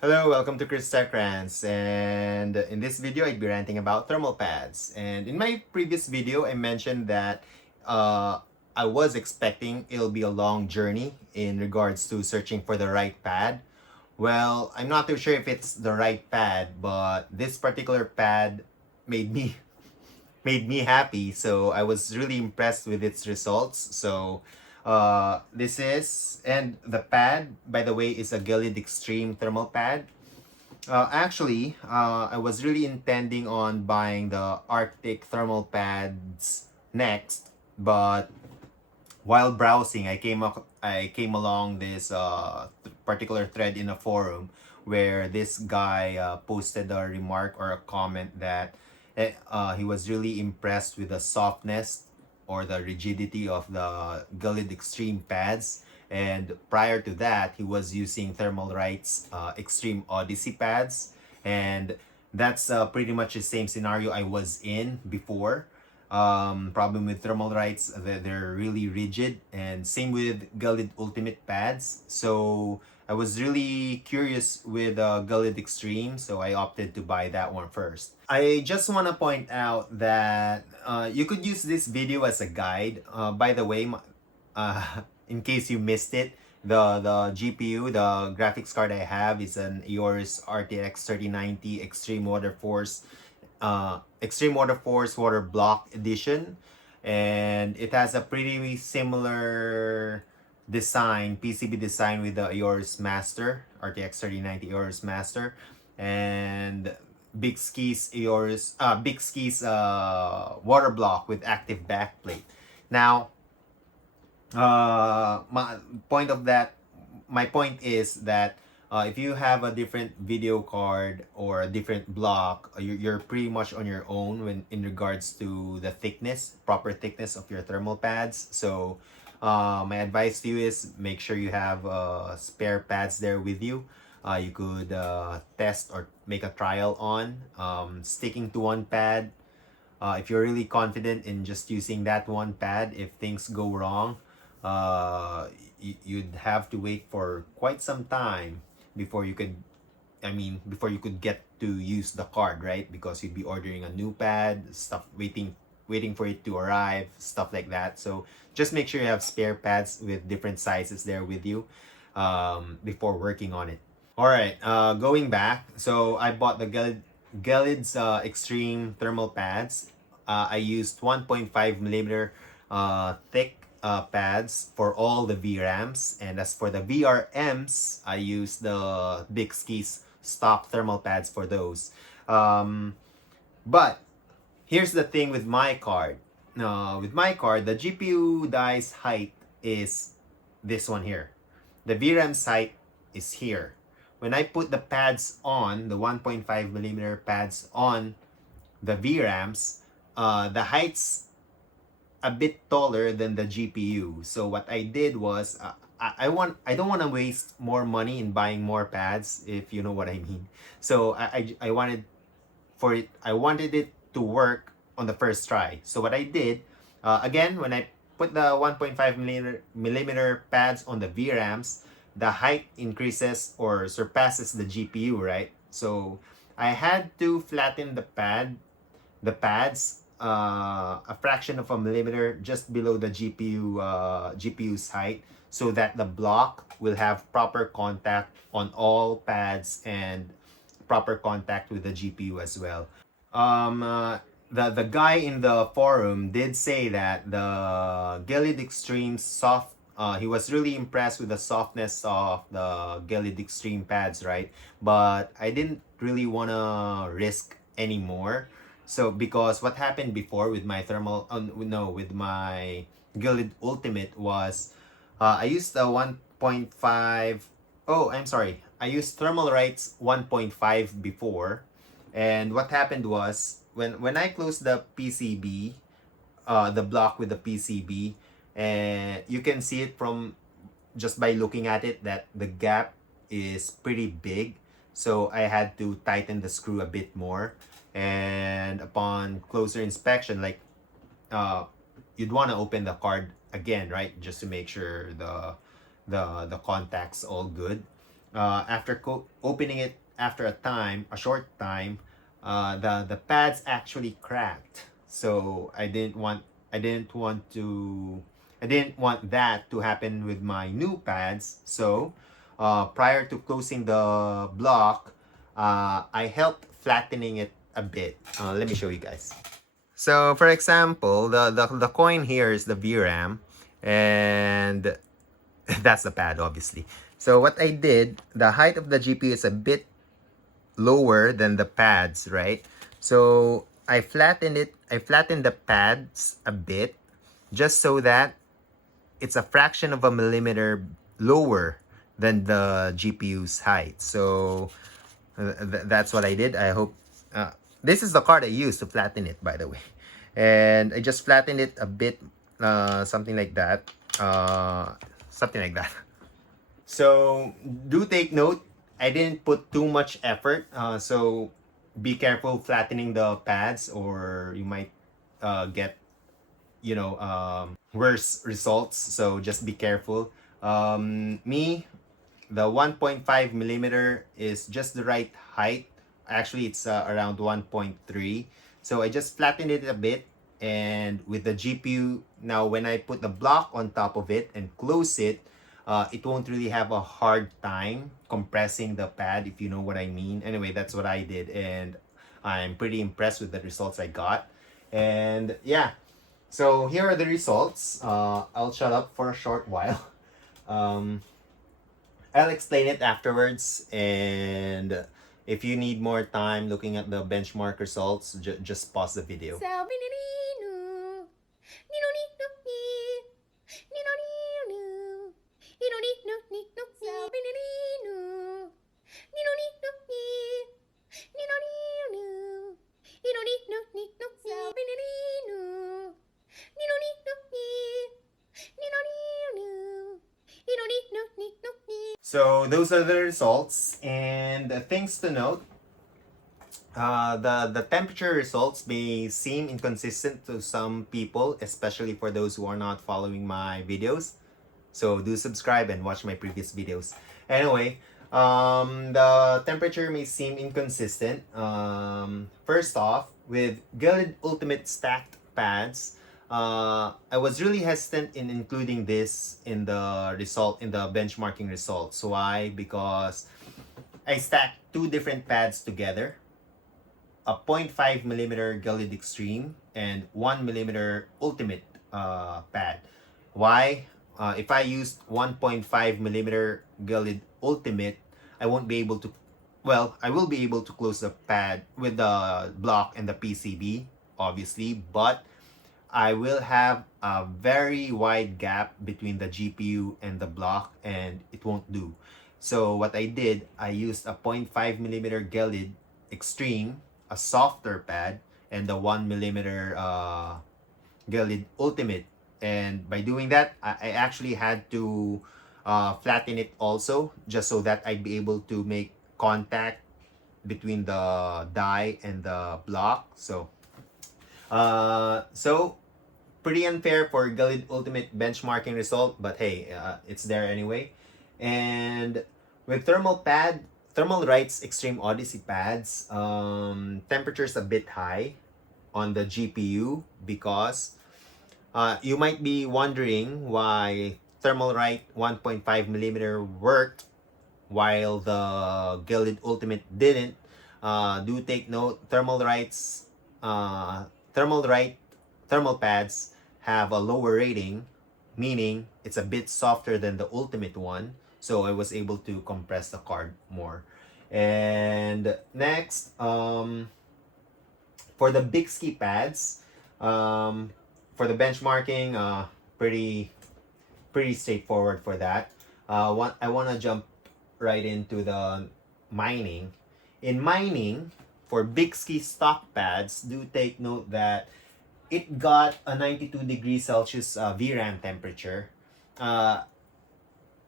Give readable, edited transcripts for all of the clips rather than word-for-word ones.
Hello, welcome to Chris Tech Rants, and in this video I'd be ranting about thermal pads. And in my previous video I mentioned that I was expecting it'll be a long journey in regards to searching for the right pad. Well, I'm not too sure if it's the right pad, but this particular pad made me made me happy. So I was really impressed with its results. So this is, and the pad, by the way, is a Gelid Extreme thermal pad. I was really intending on buying the Arctic thermal pads next, but while browsing, I came along this particular thread in a forum where this guy posted a remark or a comment that he was really impressed with the softness or the rigidity of the Gelid Extreme pads. And prior to that, he was using Thermal Right's Extreme Odyssey pads. And that's pretty much the same scenario I was in before. Problem with thermal rights, they're really rigid, and same with Gelid Ultimate pads. So I was really curious with Gelid Extreme, so I opted to buy that one first. I just want to point out that you could use this video as a guide. By the way, in case you missed it, the GPU, the graphics card I have is an Aorus RTX 3090 Extreme Waterforce Waterblock edition, and it has a pretty similar design, PCB design, with the Aorus Master, RTX 3090 Aorus Master, and BYKSKI's Waterblock with active backplate. Now, my point of that my point is that if you have a different video card or a different block, you're pretty much on your own when in regards to the proper thickness of your thermal pads. So my advice to you is make sure you have spare pads there with you. You could test or make a trial on sticking to one pad. If you're really confident in just using that one pad, if things go wrong, you'd have to wait for quite some time before you could before you could get to use the card, right? Because you'd be ordering a new pad, stuff, waiting for it to arrive, stuff like that. So just make sure you have spare pads with different sizes there with you before working on it. All right, going back, so I bought the Gelid's Extreme thermal pads. I used 1.5 millimeter thick pads for all the VRAMs, and as for the VRMs, I used the BYKSKI's stock thermal pads for those. But here's the thing with my card. The GPU die's height is this one here. The VRAM's height is here. When I put the pads on, the 1.5 millimeter pads on the VRAMs, the height's a bit taller than the GPU. So what I did was I don't want to waste more money in buying more pads, if you know what I mean. So I wanted it to work on the first try. So what I did, again, when I put the 1.5 millimeter pads on the VRAMs, the height increases or surpasses the GPU, right? So I had to flatten the pads a fraction of a millimeter just below the GPU's height, so that the block will have proper contact on all pads and proper contact with the GPU as well. The guy in the forum did say that the Gelid Extreme soft. He was really impressed with the softness of the Gelid Extreme pads, right? But I didn't really wanna risk anymore. So because what happened before with my with my Gelid Ultimate was I used the 1.5. Oh, I'm sorry. I used Thermal Rights 1.5 before, and what happened was when I closed the PCB, the block with the PCB, and you can see it from just by looking at it that the gap is pretty big. So I had to tighten the screw a bit more, and upon closer inspection, like you'd want to open the card again, right, just to make sure the contacts all good. after opening it after a short time, the pads actually cracked. So I didn't want that to happen with my new pads. So prior to closing the block, I helped flattening it a bit. Let me show you guys. So for example, the coin here is the VRAM, and that's the pad, obviously. So what I did, the height of the GPU is a bit lower than the pads, right? So I flattened it. I flattened the pads a bit, just so that it's a fraction of a millimeter lower than the GPU's height. So that's what I did. I hope this is the card I used to flatten it, by the way, and I just flattened it a bit, something like that, something like that. So do take note, I didn't put too much effort. So be careful flattening the pads, or you might get, worse results. So just be careful. Me, the 1.5 millimeter is just the right height. Actually, it's around 1.3. So I just flattened it a bit. And with the GPU, now when I put the block on top of it and close it won't really have a hard time compressing the pad, if you know what I mean. Anyway, that's what I did. And I'm pretty impressed with the results I got. And yeah, so here are the results. I'll shut up for a short while. Um, I'll explain it afterwards, and if you need more time looking at the benchmark results, just pause the video. So those are the results, and things to note. The temperature results may seem inconsistent to some people, especially for those who are not following my videos. So do subscribe and watch my previous videos. Anyway, the temperature may seem inconsistent. First off, with Gelid Ultimate stacked pads, I was really hesitant in including this in the benchmarking results. Why? Because I stacked two different pads together, a 0.5 millimeter Gelid Extreme and 1 millimeter Ultimate pad. Why? If I used 1.5 millimeter Gelid Ultimate, I won't be able to, well, I will be able to close the pad with the block and the PCB, obviously, but I will have a very wide gap between the GPU and the block, and it won't do. So what I did, I used a 0.5 millimeter Gelid Extreme, a softer pad, and the 1 millimeter Gelid Ultimate. And by doing that, I actually had to flatten it also, just so that I'd be able to make contact between the die and the block. So pretty unfair for Gelid Ultimate benchmarking result, but hey, it's there anyway. And with Thermal Right's Extreme Odyssey pads, temperature's a bit high on the GPU, because you might be wondering why Thermal Right 1.5 millimeter worked while the Gelid Ultimate didn't. Do take note, Thermal Right thermal pads have a lower rating, meaning it's a bit softer than the Ultimate one. So I was able to compress the card more. And next, for the BYKSKI pads, for the benchmarking, pretty straightforward for that. I want to jump right into the mining. In mining, for BYKSKI stock pads, do take note that it got a 92 degrees Celsius VRAM temperature.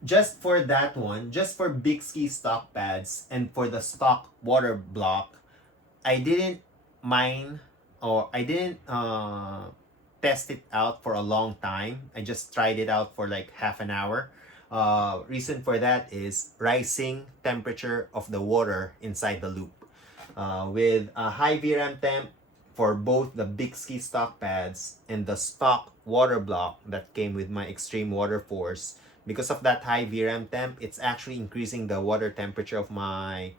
Just for that one, just for BYKSKI stock pads and for the stock water block, I didn't mine, or I didn't test it out for a long time. I just tried it out for like half an hour. Reason for that is rising temperature of the water inside the loop. With a high VRAM temp for both the BYKSKI stock pads and the stock water block that came with my extreme water force, because of that high VRAM temp, it's actually increasing the water temperature of my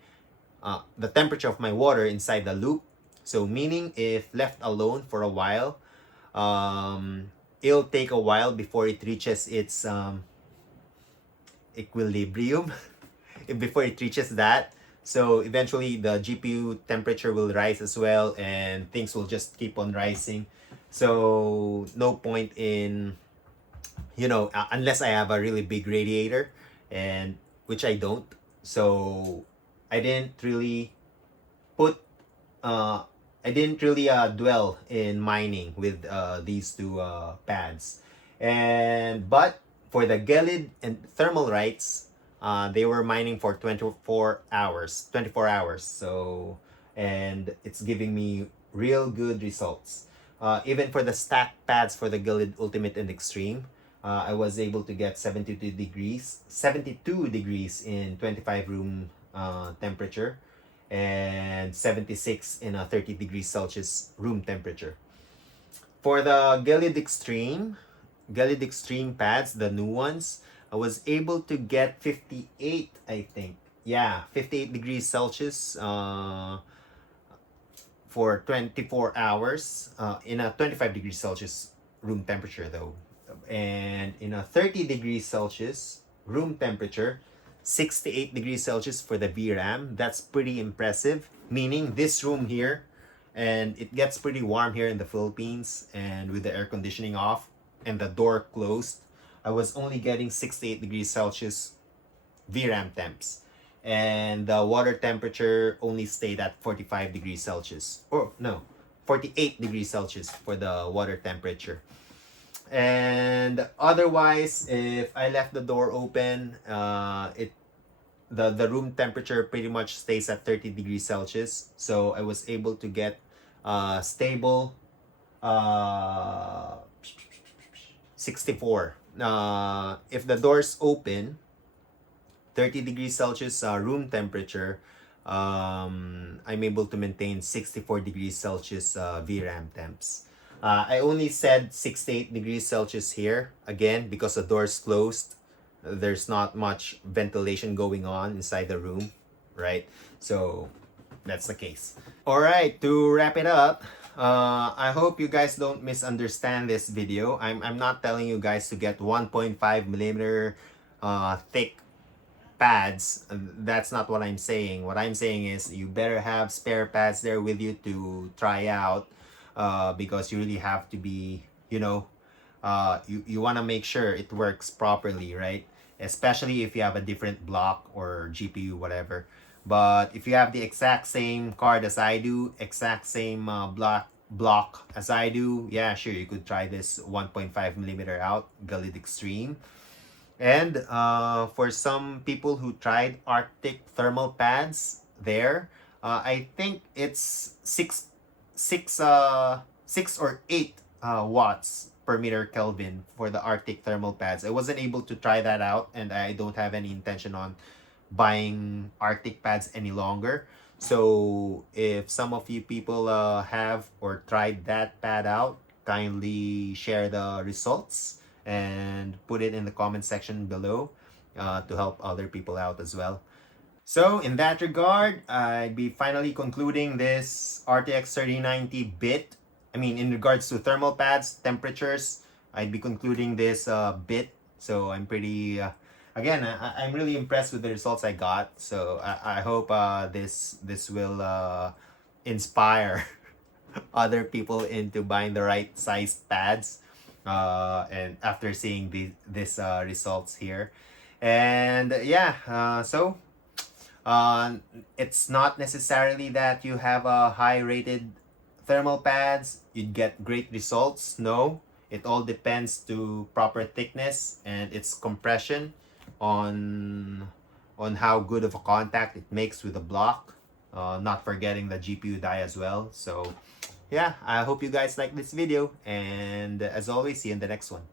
the temperature of my water inside the loop. So meaning if left alone for a while, it'll take a while before it reaches its equilibrium before it reaches that. So eventually the GPU temperature will rise as well, and things will just keep on rising. So no point in, unless I have a really big radiator, and which I don't. So I didn't really put I didn't really dwell in mining with these two pads. But for the Gelid and thermal rights, they were mining for 24 hours. So, and it's giving me real good results. Even for the stack pads for the Gelid Ultimate and Extreme, I was able to get 72 degrees in 25 room temperature, and 76 in a 30 degrees Celsius room temperature. For the Gelid Extreme pads, the new ones, I was able to get 58, I think. Yeah, 58 degrees Celsius for 24 hours in a 25 degrees Celsius room temperature though. And in a 30 degrees Celsius room temperature, 68 degrees Celsius for the VRAM. That's pretty impressive. Meaning this room here, and it gets pretty warm here in the Philippines, and with the air conditioning off and the door closed, I was only getting 68 degrees Celsius VRAM temps. And the water temperature only stayed at 45 degrees Celsius. Or no, 48 degrees Celsius for the water temperature. And otherwise, if I left the door open, the room temperature pretty much stays at 30 degrees Celsius. So I was able to get stable 64. If the door's open, 30 degrees Celsius room temperature, I'm able to maintain 64 degrees Celsius VRAM temps. I only said 68 degrees Celsius here, again, because the door's closed. There's not much ventilation going on inside the room, right? So that's the case. All right, to wrap it up, I hope you guys don't misunderstand this video. I'm not telling you guys to get 1.5 millimeter thick pads. That's not what I'm saying. What I'm saying is you better have spare pads there with you to try out, because you really have to be, you want to make sure it works properly, right? Especially if you have a different block or GPU, whatever. But if you have the exact same card as I do, exact same block as I do, yeah, sure, you could try this 1.5 millimeter out Gelid Extreme. And for some people who tried Arctic thermal pads there, I think it's 6 or 8 watts per meter Kelvin for the Arctic thermal pads. I wasn't able to try that out, and I don't have any intention on buying Arctic pads any longer. So if some of you people have or tried that pad out, kindly share the results and put it in the comment section below to help other people out as well. So in that regard, I'd be finally concluding this RTX 3090 bit. I mean, in regards to thermal pads, temperatures, I'd be concluding this bit. So I'm pretty, again, I'm really impressed with the results I got. So I hope this will inspire other people into buying the right sized pads. And after seeing this results here. And yeah, so it's not necessarily that you have a high rated thermal pads, you'd get great results. No, it all depends to proper thickness and its compression on how good of a contact it makes with the block, not forgetting the GPU die as well. So yeah, I hope you guys like this video, and as always, see you in the next one.